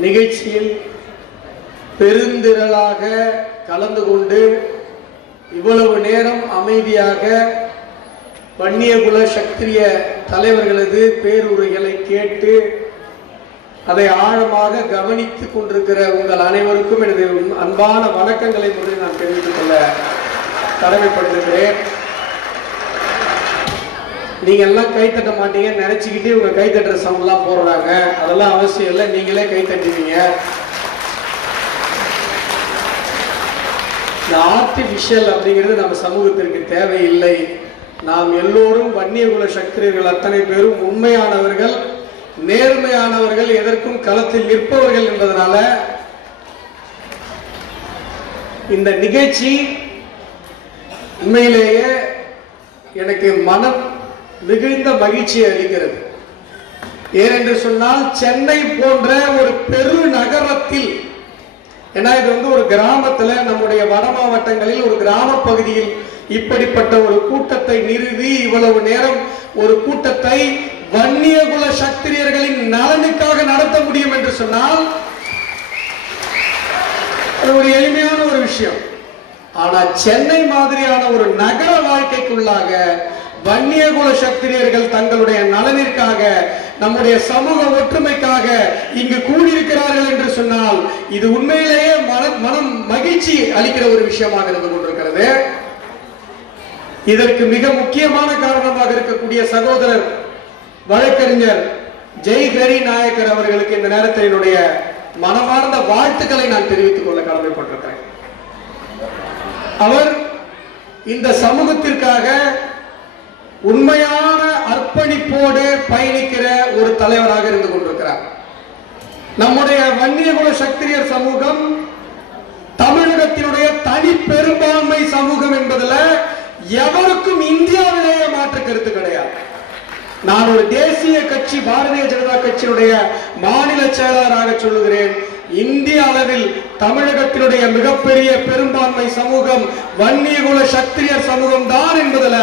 நிகழ்ச்சியில் பெருந்திரளாக கலந்து கொண்டு இவ்வளவு நேரம் அமைதியாக வன்னியகுல சத்திரிய தலைவர்களது பேருரைகளை கேட்டு அதை ஆழமாக கவனித்துக் கொண்டிருக்கிற உங்கள் அனைவருக்கும் எனது அன்பான வணக்கங்களை முதலில் நான் தெரிவித்துக் கொள்ள கடமைப்பட்டிருக்கிறேன். நீங்க எல்லாம் கை தட்ட மாட்டீங்கன்னு நினைச்சுக்கிட்டு உங்க கை தட்டுற சவுண்ட் எல்லாம் போடுறாங்க. அதெல்லாம் அவசியம் இல்லை, நீங்களே கை தட்டுவீங்க. இந்த ஆர்டிபிஷியல் அப்படிங்கிறது நம்ம சமூகத்திற்கு தேவையில்லை. நாம் எல்லோரும் வன்னியகுல சத்திரியர்கள் அத்தனை பேரும் உண்மையானவர்கள், நேர்மையானவர்கள், எதற்கும் களத்தில் நிற்பவர்கள் என்பதனால இந்த நிகழ்ச்சி உண்மையிலேயே எனக்கு மனம் மிகுந்த மகிழ்ச்சியை அளிக்கிறது. ஏனென்று சொன்னால் சென்னை போன்ற ஒரு பெரு நகரத்தில், ஏன்னா இது ஒரு கிராமத்தில், நம்முடைய வட மாவட்டங்களில் ஒரு கிராம பகுதியில் இப்படிப்பட்ட ஒரு கூட்டத்தை நிறுவி இவ்வளவு நேரம் ஒரு கூட்டத்தை வன்னியகுல சத்திரியர்களின் நலனுக்காக நடத்த முடியும் என்று சொன்னால் ஒரு எளிமையான ஒரு விஷயம். ஆனா சென்னை மாதிரியான ஒரு நகர வாழ்க்கைக்குள்ளாக வன்னியகுல சத்திரியர்கள் தங்களுடைய நலனிற்காக, நம்முடைய சமூக ஒற்றுமைக்காக இங்கு கூடியிருக்கிறார்கள் என்று சொன்னால் இது உண்மையிலேயே மனம் மகிழ்ச்சி அளிக்கிற ஒரு விஷயமாக இருந்து கொண்டிருக்கிறது. இதற்கு மிக முக்கியமான காரணமாக இருக்கக்கூடிய சகோதரர் வழக்கறிஞர் ஜெய்ஹரி நாயக்கர் அவர்களுக்கு இந்த நேரத்தில் என்னுடைய மனமார்ந்த வாழ்த்துக்களை நான் தெரிவித்துக் கொள்ள கடமைப்பட்டிருக்கிறேன். அவர் இந்த சமூகத்திற்காக உண்மையான அர்ப்பணிப்போடு பயணிக்கிற ஒரு தலைவராக இருந்து கொண்டிருக்கிறார். நம்முடைய வன்னியகுல சத்திரியர் சமூகம் தமிழகத்தினுடைய தனி பெரும்பான்மை சமூகம் என்பதில் எவருக்கும் இந்தியாவிலேயே மாற்று கருத்து கிடையாது. நான் ஒரு தேசிய கட்சி பாரதிய ஜனதா கட்சியினுடைய மாநில செயலாளராக சொல்லுகிறேன். இந்திய அளவில் தமிழகத்தினுடைய மிகப்பெரிய பெரும்பான்மை சமூகம் வன்னியகுல சத்திரியர் சமூகம் தான் என்பதில்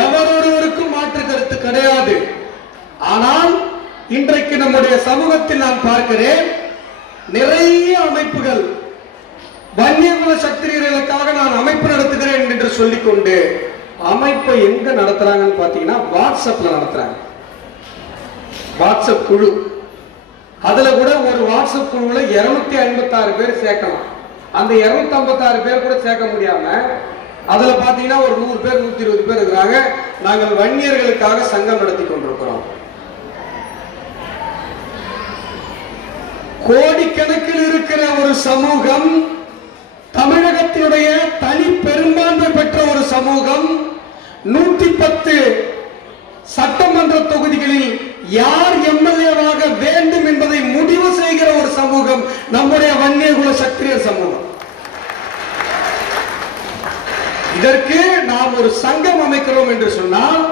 எவரொருவருக்கும் மாற்று கருத்து கிடையாது. ஆனால் இன்றைக்கு நம்முடைய சமூகத்தில் நான் பார்க்கிறேன், நிறைய அமைப்புகள் வன்னியகுல சத்திரியர்களுக்காக நான் அமைப்பு நடத்துகிறேன் என்று சொல்லிக்கொண்டு அமைப்பை எங்க நடத்துறாங்கன்னு பாத்தீங்கன்னா வாட்ஸ்அப்ல நடத்துறாங்க. வாட்ஸ்அப் குழு, அதுல கூட ஒரு வாட்ஸ்அப் குழுவுல 256 பேர் சேர்க்கலாம். அந்த 256 பேர் கூட சேர்க்க முடியாம அதுல பாத்தீங்கன்னா ஒரு 100 பேர் 120 பேர் இருக்கிறாங்க. நாங்கள் வன்னியர்களுக்காக சங்கம் நடத்தி கொண்டிருக்கிறோம். கோடிக்கணக்கில் இருக்கிற ஒரு சமூகம், தமிழகத்தினுடைய தனி பெரும்பான்மை பெற்ற ஒரு சமூகம், 110 சட்டமன்ற தொகுதிகளில் யார் எம்எல்ஏவாக வேண்டும் என்பதை முடிவு செய்கிற ஒரு சமூகம் நம்முடைய வன்னியகுல சத்திரியர் சமூகம். இதற்கு நாம் ஒரு சங்கம் அமைக்கிறோம் என்று சொன்னால்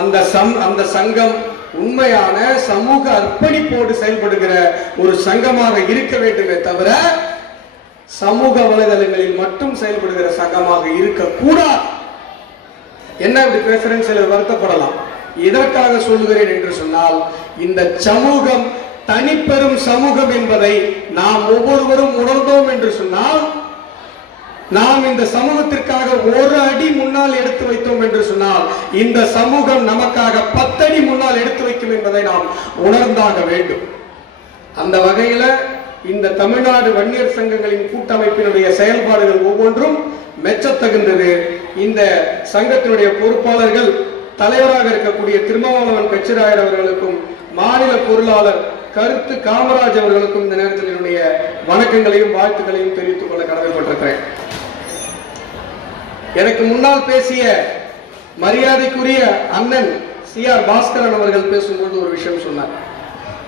அந்த சங்கம் உண்மையான சமூக அர்ப்பணிப்போடு செயல்படுகிற ஒரு சங்கமாக இருக்க வேண்டுமே தவிர சமூக வலைதளங்களில் மட்டும் செயல்படுகிற சங்கமாக இருக்கக்கூடாது. என்ன இப்படி பேசுறேன்னு சிலர் வருத்தப்படலாம். இதற்காக சொல்லுகிறேன் என்று சொன்னால் இந்த சமூகம் தனிப்பெரும் சமூகம் என்பதை நாம் ஒவ்வொருவரும் உணர்ந்தோம் என்று சொன்னால், நாம் இந்த சமூகத்திற்காக ஒரு அடி முன்னால் எடுத்து வைத்தோம் என்று சொன்னால் இந்த சமூகம் நமக்காக 10 அடி முன்னால் எடுத்து வைக்கும் என்பதை நாம் உணர்ந்தாக வேண்டும். அந்த வகையில இந்த தமிழ்நாடு வன்னியர் சங்கங்களின் கூட்டமைப்பினுடைய செயல்பாடுகள் ஒவ்வொன்றும் மெச்சத்தகுந்தது. இந்த சங்கத்தினுடைய பொறுப்பாளர்கள் தலைவராக இருக்கக்கூடிய திருமாவளவன் கச்சிராயர் அவர்களுக்கும் மாநில பொருளாளர் கருத்து காமராஜ் அவர்களுக்கும் இந்த நேரத்தில் என்னுடைய வணக்கங்களையும் வாழ்த்துக்களையும் தெரிவித்துக் கொள்ள கடமைப்பட்டிருக்கிறேன். எனக்கு முன்னால் பேசிய மரியாதைக்குரிய அண்ணன் CR பாஸ்கரன் அவர்கள் பேசும்போது ஒரு விஷயம் சொன்னார்.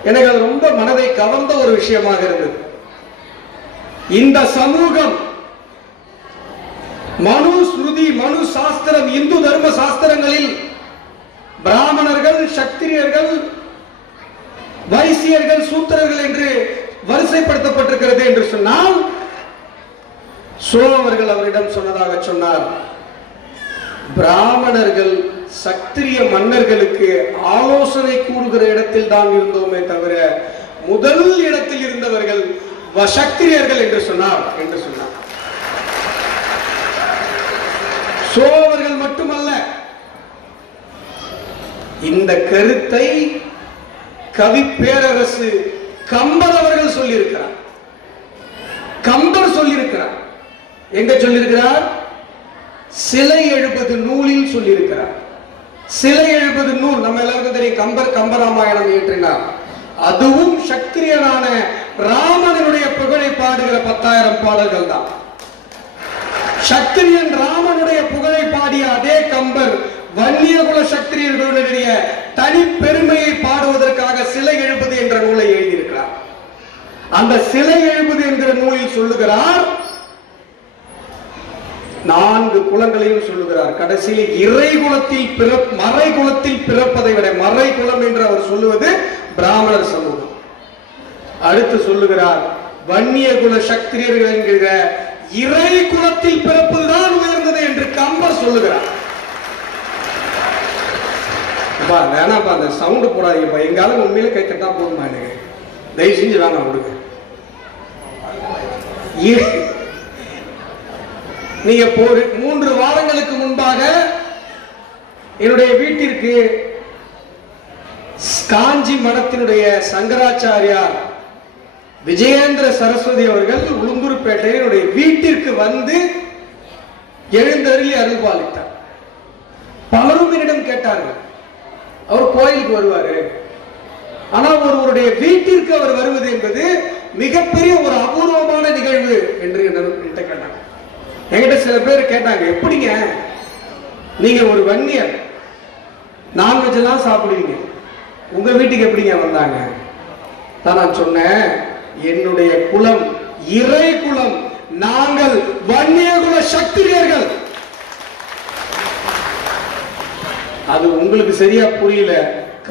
எனக்கு அது ரொம்ப மனதை கவர்ந்த ஒரு விஷயமாக இருந்தது. இந்த சமூகம் மனு ஸ்ருதி, மனு சாஸ்திரம், இந்து தர்ம சாஸ்திரங்களில் பிராமணர்கள், சத்திரியர்கள், வைசியர்கள், சூத்திரர்கள் என்று வரிசைப்படுத்தப்பட்டிருக்கிறது என்று சொன்னால், சோழவர்கள் அவரிடம் சொன்னதாக சொன்னார், பிராமணர்கள் சத்திரிய மன்னர்களுக்கு ஆலோசனை கூறுகிற இடத்தில் தான் இருந்தோமே தவிர முதல் இடத்தில் இருந்தவர்கள் சத்திரியர்கள் என்று சொன்னார். சோழர்கள் மட்டுமல்ல, இந்த கருத்தை கவி பேரரசு கம்பர் அவர்கள் சொல்லியிருக்கிறார். கம்பர் சொல்லியிருக்கிறார். எங்க சொல்லியிருக்கிறார்? சிலை எழுபது நூலில் சொல்லியிருக்கிறார். சிலை எழுபது நூல் நம்ம எல்லாருக்கும் தெரியும். கம்பர் கம்பராமாயணம் இயற்றினார். அதுவும் சத்திரியனான ராமனுடைய புகழை பாடுகிற 10,000 பாடல்கள் தான். சத்திரியன் ராமனுடைய புகழை பாடிய அதே கம்பர் வன்னியகுல சத்திரியர்களுடைய தனி பெருமையை பாடுவதற்காக சிலை எழுபது என்ற நூலை எழுதியிருக்கிறார். அந்த சிலை எழுபது என்கிற நூலில் சொல்லுகிறார், 4 குலங்களையும் சொல்லுகிறார். கடைசியில் இறை குலத்தில் மறை குலத்தில் பிறப்பதை விட மறை குலம் என்று அவர் சொல்லுவது பிராமணர் சமூகம். அடுத்து சொல்லுகிறார், வன்னிய குல சத்திரியர்கள் என்கிற இறை குலத்தில் பிறப்பதுதான் உயர்ந்தது என்று கம்பர் சொல்லுகிறார். வேணாப்பா, அந்த சவுண்ட் போடாதீங்கப்பா, எங்காலும் உண்மையில கேட்கத்தான் போதுமா, எனக்கு தயவு செஞ்சு வேணாம் கொடுங்க. நீங்க 3 வாரங்களுக்கு முன்பாக என்னுடைய வீட்டிற்கு காஞ்சி மடத்தினுடைய சங்கராச்சாரியார் விஜயேந்திர சரஸ்வதி அவர்கள் உளுந்தூர்பேட்டையில் என்னுடைய வீட்டிற்கு வந்து எழுந்தருளி அருள்பாலித்தார். பலரும் என்னிடம் கேட்டார்கள், அவர் கோயிலுக்கு வருவாரு, ஆனால் ஒருவருடைய வீட்டிற்கு அவர் வருவது என்பது மிகப்பெரிய ஒரு அபூர்வமான நிகழ்வு என்று என்கிட்ட கேட்டாங்க. என்கிட்ட சில பேர் கேட்டாங்க, எப்படிங்க நீங்க ஒரு வன்னியர் நான்வெஜ் எல்லாம் சாப்பிடுவீங்க, உங்க வீட்டுக்கு எப்படிங்க வந்தாங்க? நான் சொன்னேன், என்னுடைய குலம் இறை குலம், நாங்கள் வன்னிய குல சத்திரியர்கள். அது உங்களுக்கு சரியா புரியல,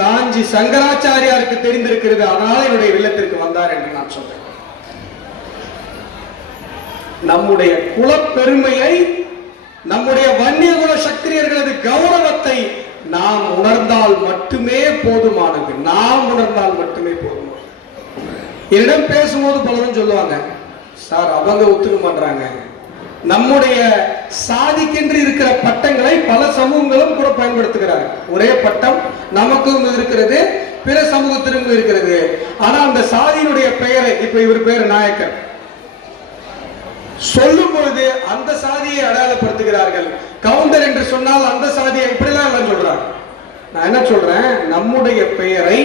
காஞ்சி சங்கராச்சாரியாருக்கு தெரிந்திருக்கிறது, அதனால என்னுடைய இல்லத்திற்கு வந்தார் என்று நான் சொன்னேன். நம்முடைய குல பெருமையை, நம்முடைய வன்னிய குல சத்திரியர்களது கௌரவத்தை நாம் உணர்ந்தால் மட்டுமே போதுமானது. நாம் உணர்ந்தால் மட்டுமே போதுமானது. என்னிடம் பேசும்போது பலரும் சொல்லுவாங்க, சார் அவங்க ஒத்துக்க மாட்டாங்க, நம்முடைய சாதிக்கென்று இருக்கிற பட்டங்களை பல சமூகங்களும் கூட பயன்படுத்துகிறார்கள். ஒரே பட்டம் நமக்கும் இருக்கிறது, பிற சமூகத்திற்கும் இருக்கிறது. ஆனா அந்த சாதியினுடைய பெயரை, இப்ப இவர் பேர் நாயக்கர் சொல்லும் பொழுது அந்த சாதியை அடையாளப்படுத்துகிறார்கள். கவுண்டர் என்று சொன்னால் அந்த சாதியை இப்படிலாம் எல்லாம் சொல்றாங்க. நான் என்ன சொல்றேன், நம்முடைய பெயரை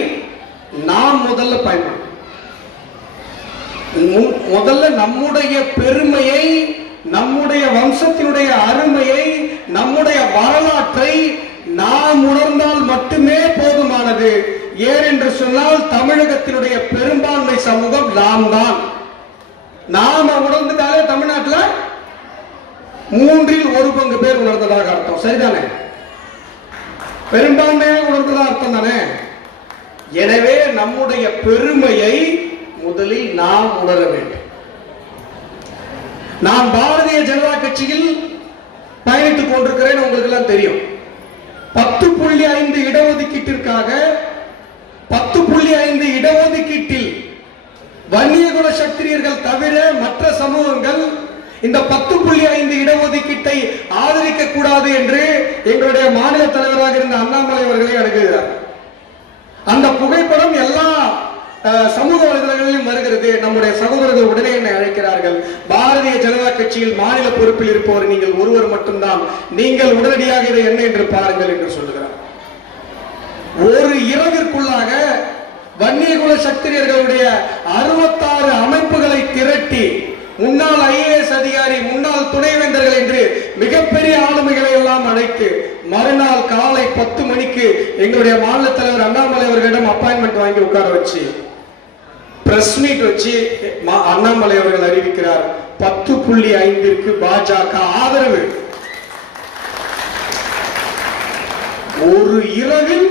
நாம் முதல்ல பயன்படுத்த, முதல்ல நம்முடைய பெருமையை, நம்முடைய வம்சத்தினுடைய அருமையை, நம்முடைய வரலாற்றை நாம் உணர்ந்தால் மட்டுமே போதுமானது. ஏனென்று சொன்னால் தமிழகத்தினுடைய பெரும்பான்மை சமூகம் நாம் தான். நாம உணர்ந்துட்டாலே தமிழ்நாட்டில் 1/3 பேர் உணர்ந்ததாக அர்த்தம். சரிதானே? பெரும்பான்மையாக உணர்ந்ததாக அர்த்தம் தானே? எனவே நம்முடைய பெருமையை முதலில் நாம் உணர வேண்டும். நான் பாரதிய ஜனதா கட்சியில் பயணித்துக் கொண்டிருக்கிறேன், உங்களுக்கு எல்லாம் தெரியும். 10.5 இடஒதுக்கீட்டிற்காக 10.5 இடஒதுக்கீட்டில் வன்னியகுல சத்திரியர்கள் தவிர மற்ற சமூகங்கள் இந்த 10.5 இடஒதுக்கீட்டை ஆதரிக்க கூடாது என்று எங்களுடைய மாநில தலைவராக இருந்த அண்ணாமலை அவர்களை அணுகுகிறார். அந்த புகைப்படம் எல்லா சமூக வலைதளங்களிலும் வருகிறது. நம்முடைய சகோதரர்கள் உடனே என்னை அழைக்கிறார்கள், பாரதிய ஜனதா கட்சியில் மாநில பொறுப்பில் இருப்பவர் நீங்கள் ஒருவர் மட்டும்தான், நீங்கள் உடனடியாக இதை என்ன என்று பாருங்கள் என்று சொல்லுகிறார். ஒரு இரவிற்குள்ளாக வன்னியகுல சத்திரியர்களுடைய 66 அமைப்புகளை திரட்டி முன்னாள் IAS அதிகாரி, முன்னாள் துணைவேந்தர்கள் என்று மிகப்பெரிய ஆளுமைகளை எல்லாம் அழைத்து மறுநாள் காலை 10 மணிக்கு எங்களுடைய மாநில தலைவர் அண்ணாமலை அவர்களிடம் அப்பாயின்மெண்ட் வாங்கி உட்கார வச்சு பிரஸ் மீட் வச்சு அண்ணாமலை அவர்கள் அறிவிக்கிறார், 10.5ற்கு பாஜக ஆதரவு. ஒரு இரவில்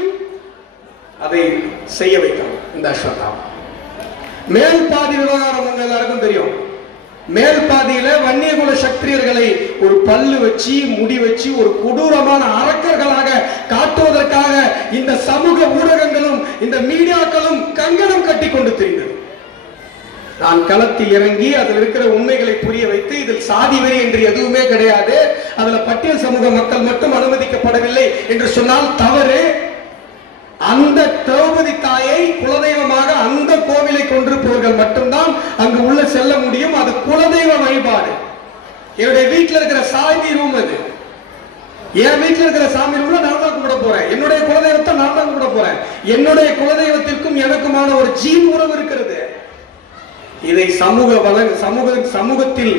அதை செய்ய வைக்கணும். இந்த அஸ்வத்தாமம் மேல் பாதி விவகாரம் உங்க எல்லாருக்கும் தெரியும். மேல் பாதியில வன்னியகுல சத்திரியர்களை ஒரு பல்லு வச்சு முடி வச்சு ஒரு கொடூரமான அரக்கர்களாக காட்டுவதற்காக இந்த சமூக ஊடகங்களும் இந்த மீடியாக்களும் கங்கணம் கட்டி கொண்டு தெரிந்தது. நான் களத்தில் இறங்கி அதில் இருக்கிற உண்மைகளை புரிய வைத்து இதில் சாதி வெறி என்று எதுவுமே கிடையாது, அதுல பட்டியல் சமூக மக்கள் மட்டும் அனுமதிக்கப்படவில்லை என்று சொன்னால் தவறு. அந்த திரௌபதி தாயை குலதெய்வமாக அந்த கோவிலை கொண்டிருப்பவர்கள் மட்டும்தான் அங்கு உள்ள செல்ல முடியும். அது குலதெய்வ வழிபாடு. என்னுடைய வீட்டில் இருக்கிற சாமி ரூம் அது. என் வீட்டில் இருக்கிற சாமி ரூம்ல நான் தான் கும்பிட போறேன். என்னுடைய குலதெய்வத்தை நான் தான் கும்பிட போறேன். என்னுடைய குலதெய்வத்திற்கும் எனக்குமான ஒரு ஜீன் உறவு இருக்கிறது. இதை சமூகத்தில்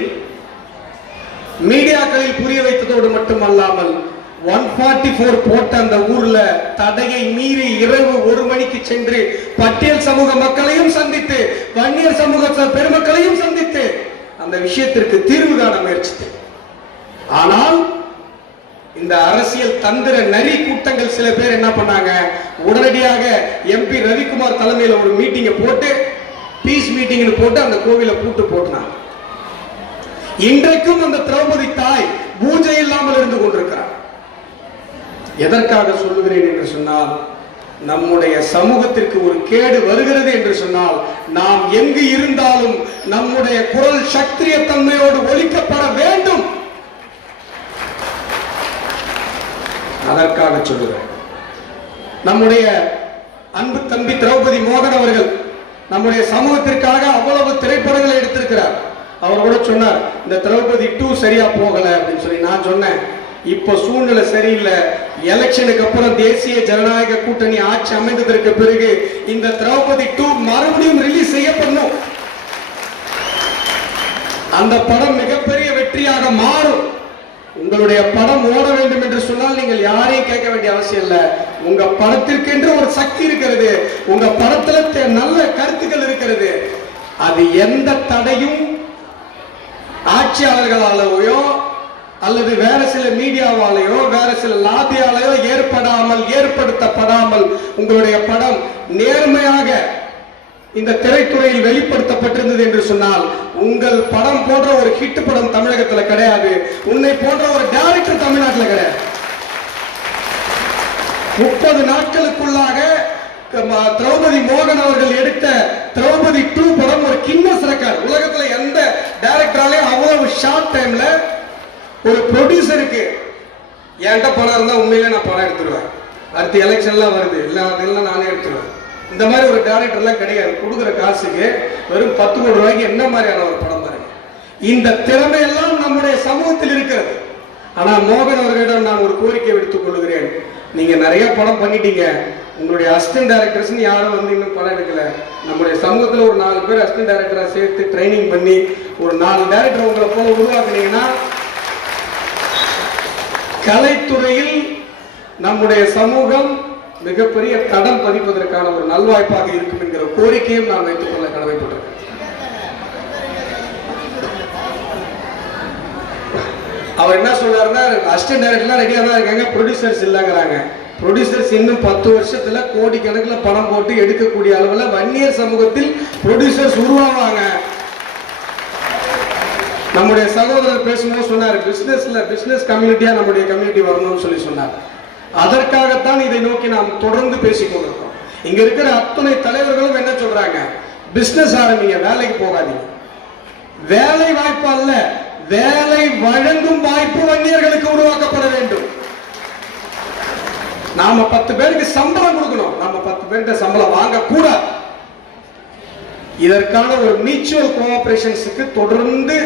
மீடியாக்களில் புரிய வைத்ததோடு மட்டுமல்லாமல் 144 போட்ட அந்த ஊர்ல தடையை மீறி இரவு 1 மணிக்கு சென்று பட்டியல் சமூக மக்களையும் சந்தித்து வன்னியர் சமூக பெருமக்களையும் சந்தித்து அந்த விஷயத்திற்கு தீர்வு காண முயற்சித்து. ஆனால் இந்த அரசியல் தந்திர நரி கூட்டங்கள் சில பேர் என்ன பண்ணாங்க, உடனடியாக எம்பி ரவிக்குமார் தலைமையில் ஒரு மீட்டிங்கை போட்டு பீஸ் மீட்டிங் போட்டு அந்த கோவிலை பூட்டு போட்டாங்க. இன்றைக்கும் அந்த திரௌபதி தாய் பூஜை இல்லாமல் இருந்து கொண்டிருக்கிறார். எதற்காக சொல்லுகிறேன் என்று சொன்னால், நம்முடைய சமூகத்திற்கு ஒரு கேடு வருகிறது என்று சொன்னால் நாம் எங்கு இருந்தாலும் நம்முடைய குரல் சத்திரிய தன்மையோடு ஒலிக்கப்பட வேண்டும். அதற்காக சொல்லுகிறேன். நம்முடைய அன்பு தம்பி திரௌபதி மோகன் அவர்கள் நம்முடைய சமூகத்திற்காக அவ்வளவு திரைப்படங்களை எடுத்திருக்கிறார். அவர் கூட சொன்னார், இந்த திரௌபதி 2 சரியா போகல அப்படின்னு சொல்லி. நான் சொன்னேன், இப்ப சூழ்நிலை சரியில்லை. எலெக்ஷனுக்கு அப்புறம் தேசிய ஜனநாயக கூட்டணி ஆட்சி அமைந்ததற்கு பிறகு இந்த திரௌபதி 2 மறுபடியும் ரிலீஸ் செய்யப்படணும். அந்த படம் மிகப்பெரிய வெற்றியாக மாறும். உங்களுடைய படம் ஓட வேண்டும் என்று சொன்னால் நீங்கள் யாரையும் கேட்க வேண்டிய அவசியம் இல்லை. உங்க படத்திற்கு என்று ஒரு சக்தி இருக்கிறது. உங்க படத்துல நல்ல கருத்துக்கள் இருக்கிறது. அது எந்த தடையும் ஆட்சியாளர்களாலேயோ அல்லது வேற சில மீடியாவாலேயோ வேற சில லாபியாலேயோ ஏற்படுத்தப்படாமல் உங்களுடைய படம் நேர்மையாக இந்த திரைத்துறையில் வெளிப்படுத்தப்பட்டிருந்தது என்று சொன்னால், உங்கள் படம் போன்ற ஒரு ஹிட் படம் தமிழகத்தில் கிடையாது. உன்னை போன்ற ஒரு டைரக்டர் தமிழ்நாட்டில் கிடையாது. 30 நாட்களுக்குள்ளாக திரௌபதி மோகன் அவர்கள் எடுத்த திரௌபதி 2 படம் ஒரு கின்னஸ் ரெக்கார்ட். உலகத்தில் எந்த டைரக்டராலையும் அவ்வளவு ஷார்ட் டைம்ல ஒரு ப்ரொடியூசருக்கு என்கிட்ட பணம் இருந்தா உண்மையிலே நான் பணம் எடுத்துருவேன். அடுத்த எலெக்ஷன்லாம் வருது, அதெல்லாம் நானே எடுத்துருவேன். இந்த மாதிரி ஒரு டைரக்டர்லாம் கிடையாது. கொடுக்குற காசுக்கு வெறும் 10 கோடி ரூபாய்க்கு என்ன மாதிரியான ஒரு படம் பாருங்க. இந்த திறமையெல்லாம் நம்முடைய சமூகத்தில் இருக்கிறது. ஆனால் மோகன் அவர்களிடம் நான் ஒரு கோரிக்கை விடுத்துக் கொள்கிறேன். நீங்க நிறைய படம் பண்ணிட்டீங்க, உங்களுடைய அசிஸ்டன்ட் டைரக்டர்ஸ் யாரும் வந்து இன்னும் படம் எடுக்கல. நம்முடைய சமூகத்தில் ஒரு 4 பேர் அசிஸ்டன்ட் டைரக்டரா சேர்த்து ட்ரைனிங் பண்ணி ஒரு 4 டைரக்டர் உங்களை போல உருவாக்குனீங்கன்னா கலைத்துறையில் நம்முடைய சமூகம் மிகப்பெரிய தடம் பதிப்பதற்கான ஒரு நல்வாய்ப்பாக இருக்கும் என்கிற கோரிக்கையும் நான் வைத்துக் கொள்ள கடமைப்பட்டிருக்கேன். அவர் என்ன சொல்றாருன்னா, அசிஸ்டன்ட் டைரக்டர்லாம் ரெடியா தான் இருக்காங்க, ப்ரொடியூசர்ஸ் இல்லைங்கிறாங்க. ப்ரொடியூசர்ஸ் இன்னும் 10 வருஷத்துல கோடிக்கணக்கில் பணம் போட்டு எடுக்கக்கூடிய அளவில் வன்னியர் சமூகத்தில் ப்ரொடியூசர்ஸ் உருவாவாங்க. நம்முடைய சகோதரர் பேசும்போது சொன்னார், பிசினஸ் கம்யூனிட்டியா நம்முடைய கம்யூனிட்டி வரணும்னு சொல்லி சொன்னார். அதற்காகத்தான் இதை நோக்கி நாம் தொடர்ந்து பேசிக் கொண்டிருக்கோம். இங்க இருக்கிற அத்தனை தலைவர்களும் என்ன சொல்றாங்க, பிசினஸ் ஆரம்பிங்க, வேலைக்கு போகாதீங்க. வேலை வாய்ப்பு அல்ல, வேலை வழங்கும் வாய்ப்பு வன்னியர்களுக்கு உருவாக்கப்பட வேண்டும். நாம 10 பேருக்கு சம்பளம் கொடுக்கணும், நம்ம 10 பேருக்கு சம்பளம் வாங்க கூடாது. இதற்கான ஒரு மியூச்சுவல் கோஆபரேஷன்ஸுக்கு தொடர்ந்து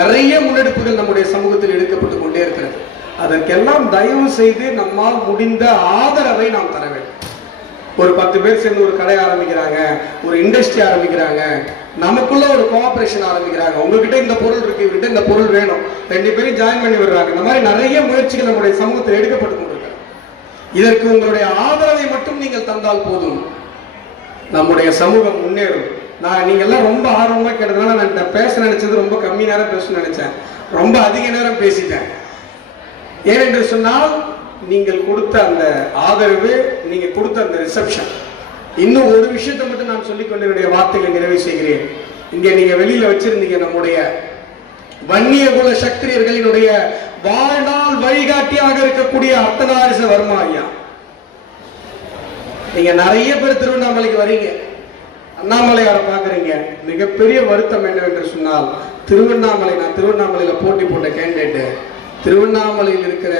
நிறைய முன்னெடுப்புகள் நம்முடைய சமூகத்தில் எடுக்கப்பட்டு கொண்டே இருக்கிறது. அதற்கெல்லாம் தயவு செய்து நம்மால் முடிந்த ஆதரவை நாம் தர வேண்டும். ஒரு 10 பேர் சேர்ந்து ஒரு கடை ஆரம்பிக்கிறாங்க, ஒரு இண்டஸ்ட்ரி ஆரம்பிக்கிறாங்க, நமக்குள்ள ஒரு கோஆபரேஷன் ஆரம்பிக்கிறாங்க. உங்ககிட்ட இந்த பொருள் இருக்கு, இவர்கிட்ட இந்த பொருள் வேணும், 2 பேரும் ஜாயின் பண்ணி விடுறாங்க. இந்த மாதிரி நிறைய முயற்சிகள் நம்முடைய சமூகத்தில் எடுக்கப்பட்டு கொண்டிருக்கிறது. இதற்கு உங்களுடைய ஆதரவை மட்டும் நீங்கள் தந்தால் போதும், நம்முடைய சமூகம் முன்னேறும். நீங்க எல்லாம் ரொம்ப ஆர்வமா கேட்டதுனால நான் பேச நினைச்சது ரொம்ப கம்மி நேரம் பேச நினைச்சேன், ரொம்ப அதிக நேரம் பேசிட்டேன். ஏனென்று சொன்னால், நீங்கள் கொடுத்த அந்த ஆதரவு, நீங்க கொடுத்த அந்த ரிசப்ஷன். இன்னும் ஒரு விஷயத்தை மட்டும் நான் சொல்லிக் கொண்டு என்னுடைய வார்த்தைகளை நிறைவு செய்கிறேன். இங்க நீங்க வெளியில வச்சிருந்தீங்க நம்முடைய வன்னிய குல சத்திரியர்களினுடைய வாழ்நாள் வழிகாட்டியாக இருக்கக்கூடிய அர்த்தநாரிச வர்மா ஐயா. நீங்க நிறைய பேர் திருவண்ணாமலைக்கு வரீங்க, அண்ணாமலையாரை பாக்குறீங்க. மிகப்பெரிய வருத்தம் என்னவென்று சொன்னால், நான் திருவண்ணாமலையில போட்டி போட்ட கேண்டிடேட், திருவண்ணாமலையில் இருக்கிற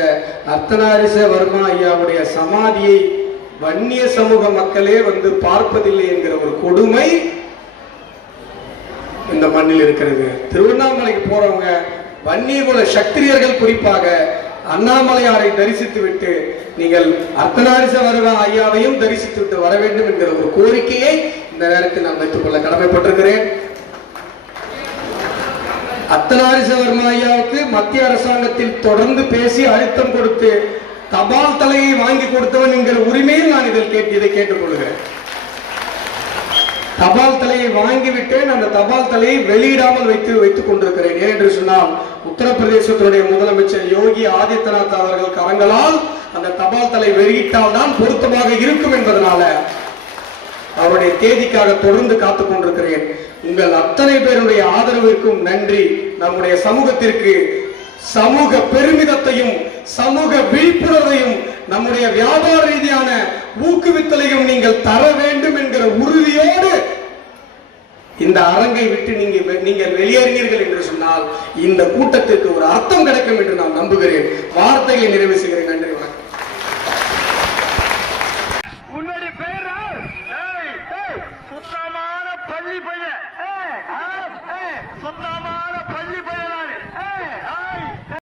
அர்த்தநாரிச வர்மா ஐயாவுடைய சமாதியை வன்னிய சமூக மக்களே வந்து பார்ப்பதில்லை என்கிற ஒரு கொடுமை இந்த மண்ணில் இருக்கிறது. திருவண்ணாமலைக்கு போறவங்க வன்னிய குல சத்திரியர்கள் குறிப்பாக அண்ணாமலையாரை தரிசித்து விட்டு நீங்கள் அர்த்தநாரிச வர்மா ஐயாவையும் தரிசித்து விட்டு வர வேண்டும் என்கிற ஒரு கோரிக்கையை இந்த நேரத்தில் நான் வைத்துக் கொள்ள கடமைப்பட்டிருக்கிறேன். அர்த்தநாரிச வர்மா ஐயாவுக்கு மத்திய அரசாங்கத்தில் தொடர்ந்து பேசி அழுத்தம் கொடுத்து தபால் தலையை வாங்கி கொடுத்தவன் என்கிற உரிமையில் நான் இதை கேட்டுக்கொள்கிறேன். தபால் தலையை வாங்கிவிட்டேன், அந்த தபால் தலையை வெளியிடாமல் வைத்துக் கொண்டிருக்கிறேன். ஏனென்று சொன்னால், உத்தரப்பிரதேசத்தினுடைய முதலமைச்சர் யோகி ஆதித்யநாத் அவர்கள் கரங்களால் அந்த தபால் தலை வெளியிட்டால் தான் பொருத்தமாக இருக்கும் என்பதனால அவருடைய தேதிக்காக தொடர்ந்து காத்துக் கொண்டிருக்கிறேன். உங்கள் அத்தனை பேருடைய ஆதரவிற்கும் நன்றி. நம்முடைய சமூகத்திற்கு சமூக பெருமிதத்தையும் சமூக விழிப்புணர்வையும் நம்முடைய வியாபார ரீதியான ஊக்குவித்தலையும் நீங்கள் தர வேண்டும் என்கிற உறுதியோடு இந்த அரங்கை விட்டு நீங்கள் வெளியேறினீர்கள் என்று சொன்னால் இந்த கூட்டத்திற்கு ஒரு அர்த்தம் கிடைக்கும் என்று நான் நம்புகிறேன். வார்த்தைகளை நிறைவு செய்கிறேன்.